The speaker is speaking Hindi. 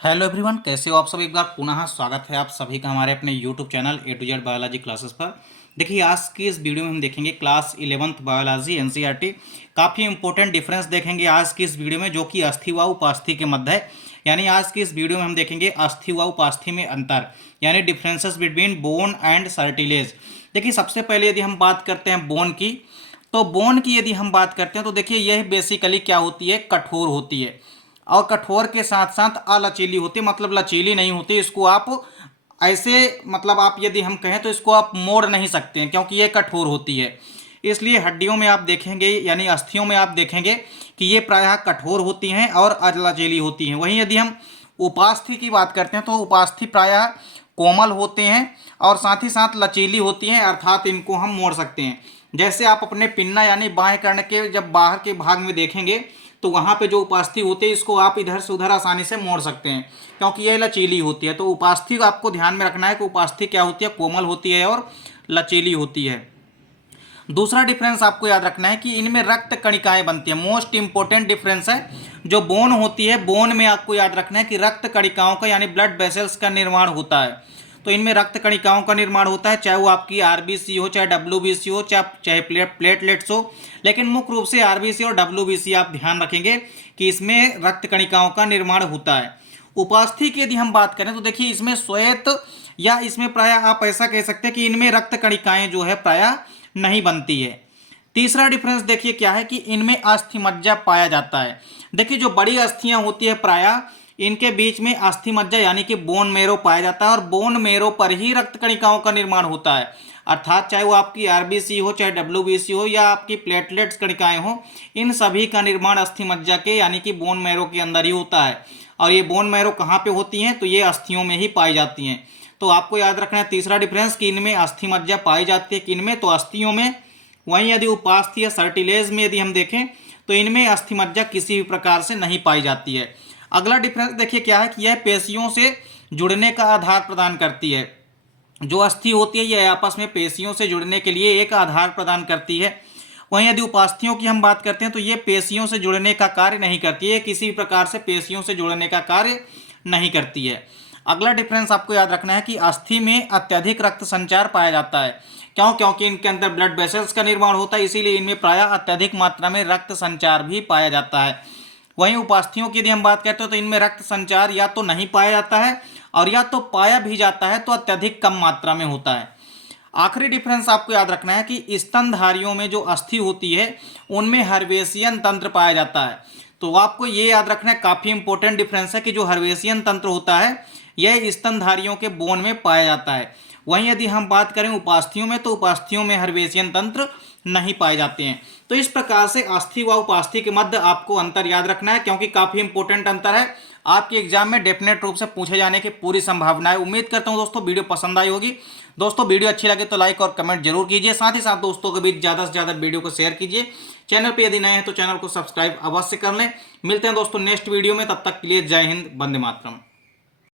हेलो एवरीवन, कैसे हो आप सब। एक बार पुनः स्वागत है आप सभी का हमारे अपने YouTube channel A to Z biology classes पर। देखिए, आज की इस वीडियो में हम देखेंगे क्लास 11th बायोलॉजी एनसीईआरटी। काफ़ी इंपॉर्टेंट डिफरेंस देखेंगे आज की इस वीडियो में, जो कि अस्थि व उपास्थि के मध्य है। यानी आज की इस वीडियो में हम देखेंगे अस्थि व उपास्थि में अंतर, यानी डिफरेंसेस बिटवीन बोन एंड सर्टिलेज। देखिए, सबसे पहले यदि हम बात करते हैं बोन की, तो बोन की यदि हम बात करते हैं तो देखिए यह बेसिकली क्या होती है, कठोर होती है। और कठोर के साथ साथ अलचीली होती है, मतलब लचीली नहीं होती। इसको आप ऐसे, मतलब आप यदि हम कहें तो इसको आप मोड़ नहीं सकते हैं, क्योंकि ये कठोर होती है। इसलिए हड्डियों में आप देखेंगे, यानी अस्थियों में आप देखेंगे कि ये प्रायः कठोर होती हैं और अलचीली होती हैं। वहीं यदि हम उपास्थि की बात करते हैं तो उपास्थि प्रायः कोमल होते हैं और साथ ही साथ लचीली होती हैं, अर्थात इनको हम मोड़ सकते हैं। जैसे आप अपने पिन्ना यानी बाएं कर्ण के जब बाहर के भाग में देखेंगे तो वहाँ पे जो उपास्थि होती है, इसको आप इधर से उधर आसानी से मोड़ सकते हैं, क्योंकि यह लचीली होती है। तो उपास्थि को आपको ध्यान में रखना है कि उपास्थि क्या होती है, कोमल होती है और लचीली होती है। दूसरा डिफरेंस आपको याद रखना है कि इनमें रक्त कणिकाएं बनती है। मोस्ट इंपॉर्टेंट डिफरेंस है। जो बोन होती है, बोन में आपको याद रखना है कि रक्त कणिकाओं का यानी ब्लड वेसल्स का निर्माण होता है। तो इनमें रक्त कणिकाओं का निर्माण होता है, चाहे वो आपकी आरबीसी हो, चाहे डब्ल्यूबीसी हो, चाहे प्लेटलेट्स हो। लेकिन मुख्य रूप से आरबीसी और डब्ल्यूबीसी आप ध्यान रखेंगे कि इसमें रक्त कणिकाओं का निर्माण होता है। उपास्थि की यदि हम बात करें तो देखिए इसमें श्वेत, या इसमें प्रायः आप ऐसा कह सकते हैं कि इनमें रक्त कणिकाएं जो है प्रायः नहीं बनती है। तीसरा डिफरेंस देखिए क्या है कि इनमें अस्थि मज्जा पाया जाता है। देखिए, जो बड़ी अस्थियां होती है प्रायः इनके बीच में अस्थि मज्जा यानी कि बोन मेरो पाया जाता है, और बोन मेरो पर ही रक्त कणिकाओं का निर्माण होता है। अर्थात चाहे वो आपकी आरबीसी हो, चाहे डब्ल्यूबीसी हो, या आपकी प्लेटलेट्स कणिकाएं हो, इन सभी का निर्माण अस्थि मज्जा के यानी कि बोन मेरो के अंदर ही होता है। और ये बोन मेरो कहाँ पे होती हैं, तो ये अस्थियों में ही पाई जाती हैं। तो आपको याद रखना है तीसरा डिफरेंस कि इनमें अस्थि मज्जा पाई जाती है, किनमें, तो अस्थियों में। वहीं यदि उपास्थि या सर्टिलेज में यदि हम देखें तो इनमें अस्थि मज्जा किसी भी प्रकार से नहीं पाई जाती है। अगला डिफरेंस देखिए क्या है कि यह पेशियों से जुड़ने का आधार प्रदान करती है। जो अस्थि होती है यह आपस में पेशियों से जुड़ने के लिए एक आधार प्रदान करती है। वहीं यदि उपास्थियों की हम बात करते हैं तो ये पेशियों से जुड़ने का कार्य नहीं करती है, किसी भी प्रकार से पेशियों से जुड़ने का कार्य नहीं करती है। अगला डिफरेंस आपको याद रखना है कि अस्थि में अत्यधिक रक्त संचार पाया जाता है। क्यों? क्योंकि इनके अंदर ब्लड वेसल्स का निर्माण होता है, इसीलिए इनमें प्रायः अत्यधिक मात्रा में रक्त संचार भी पाया जाता है। वहीं उपास्थियों की यदि हम बात करते हैं तो इनमें रक्त संचार या तो नहीं पाया जाता है, और या तो पाया भी जाता है तो अत्यधिक कम मात्रा में होता है। आखिरी डिफरेंस आपको याद रखना है कि स्तनधारियों में जो अस्थि होती है उनमें हर्वेशियन तंत्र पाया जाता है। तो आपको ये याद रखना है, काफ़ी इंपॉर्टेंट डिफरेंस है कि जो हर्वेशियन तंत्र होता है यह स्तनधारियों के बोन में पाया जाता है। वहीं यदि हम बात करें उपास्थियों में तो उपास्थियों में हर्वेशियन तंत्र नहीं पाए जाते हैं। तो इस प्रकार से अस्थि व उपास्थि के मध्य आपको अंतर याद रखना है, क्योंकि काफ़ी इंपॉर्टेंट अंतर है। आपके एग्जाम में डेफिनेट रूप से पूछे जाने की पूरी संभावना है। उम्मीद करता हूं दोस्तों वीडियो पसंद आई होगी। दोस्तों वीडियो अच्छी लगे तो लाइक और कमेंट जरूर कीजिए, साथ ही साथ दोस्तों के बीच ज़्यादा से ज़्यादा वीडियो को शेयर कीजिए। चैनल पर यदि नए हैं तो चैनल को सब्सक्राइब अवश्य कर लें। मिलते हैं दोस्तों नेक्स्ट वीडियो में, तब तक के लिए जय हिंद, वंदे मातरम।